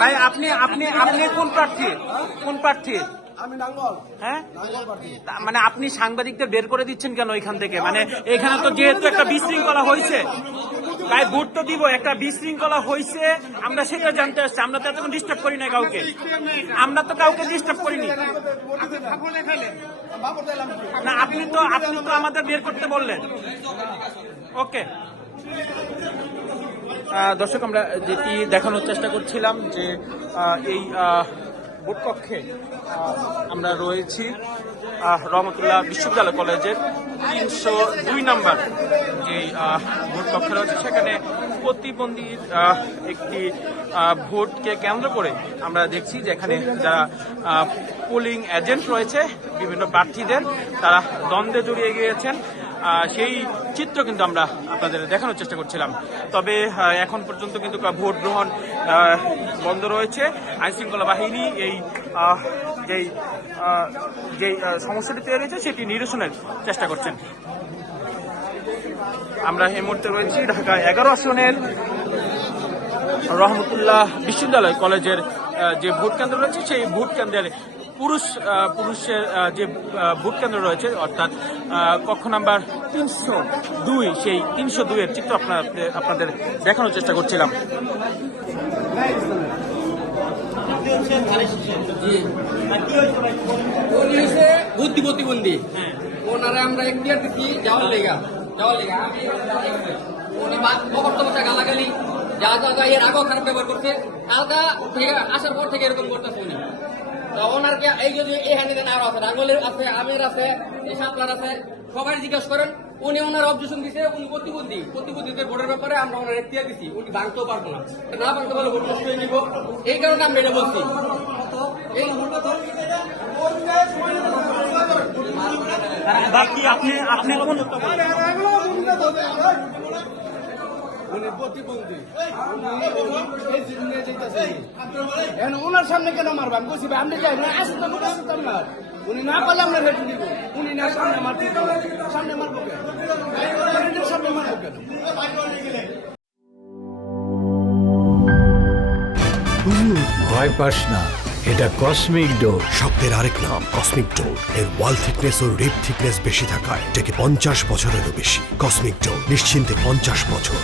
ভাই আপনি আপনি আপনি কোন প্রার্থী? কোন প্রার্থী? হ্যাঁ, মানে আপনি সাংবাদিকদের বের করে দিচ্ছেন কেন এখান থেকে? মানে এখানে তো যেহেতু একটা বিশৃঙ্খলা হয়েছে, তাই ভোট তো দিব, একটা বিশৃঙ্খলা হয়েছে, আমরা সেটা জানতে আসছি। আমরা তো এতক্ষণ ডিস্টার্ব করি না কাউকে, আমরা তো কাউকে ডিস্টার্ব করিনি না। আপনি তো আমাদের বের করতে বললেন। ওকে দর্শক, আমরা যেটি দেখানোর চেষ্টা করছিলাম যে এই ভোট কক্ষে আমরা রয়েছি রহমতুল্লাহ বিশ্ববিদ্যালয় কলেজের 302 নম্বর যে ভোট কক্ষ রয়েছে, সেখানে প্রতিবন্ধীর একটি ভোটকে কেন্দ্র করে আমরা দেখছি যে এখানে যারা পোলিং এজেন্ট রয়েছে বিভিন্ন প্রার্থীদের, তারা দ্বন্দ্বে জড়িয়ে গিয়েছেন। সেই চিত্র কিন্তু আমরা আপনাদের দেখানোর চেষ্টা করছিলাম। তবে এখন পর্যন্ত কিন্তু ভোট গ্রহণ বন্ধ রয়েছে। আইনশৃঙ্খলা বাহিনী এই যেই সমস্যাটি তৈরি হয়েছে সেটি নিরসনের চেষ্টা করছেন। আমরা এই মুহূর্তে রয়েছি ঢাকা 11 আসনের রহমতুল্লাহ বিশ্ববিদ্যালয় কলেজের যে ভোট কেন্দ্র রয়েছে, সেই ভোট কেন্দ্রের পুরুষের যে ভোট কেন্দ্র রয়েছে, অর্থাৎ কক্ষ নাম্বার 302, সেই 302-এর চিত্র আপনাদের দেখানোর চেষ্টা করছিলাম। বুদ্ধি প্রতিবন্ধী ওনারা আমরা এখতিয়ার দিচ্ছি যাওয়ার লেগা উনি বক্তব্যটা গালাগালি যা যা এর আগেও খারাপ ব্যবহার করছে, আলাদা আসার পর থেকে এরকম করতেছে উনি। তো ওনার এই যদি এই হ্যান্ডেন আরো আছে, রাঙ্গলের আছে, আমের আছে, সাপলার আছে, সবাই জিজ্ঞেস করেন। উনি ওনার অবজেকশন দিচ্ছে, উনি প্রতিবন্ধীদের ভোটের ব্যাপারে আমরা ওনার এখতিয়ার দিচ্ছি, উনি ভাঙতেও পারবো না ভাঙতে পারলে ভোট নষ্ট হয়ে নিব। এই কারণে আমরা এটা বলছি। আপনি কোন ওনার সামনে কেন মারবো? আমি বলছি আমি যাই না, আসতাম না। উনি না পারলে আমরা রেটে দিব। উনি না সামনে মারতে সামনে মারবো কেন? সামনে মারবো কেন? ভয় পাস না, এটা কসমিক ডোর। শব্দের আরেক নাম কসমিক ডোর। এর ওয়াল থিকনেস ও রিপ থিকনেস বেশি থাকায় এটাকে 50 বছরেরও বেশি। কসমিক ডোর, নিশ্চিন্তে 50 বছর।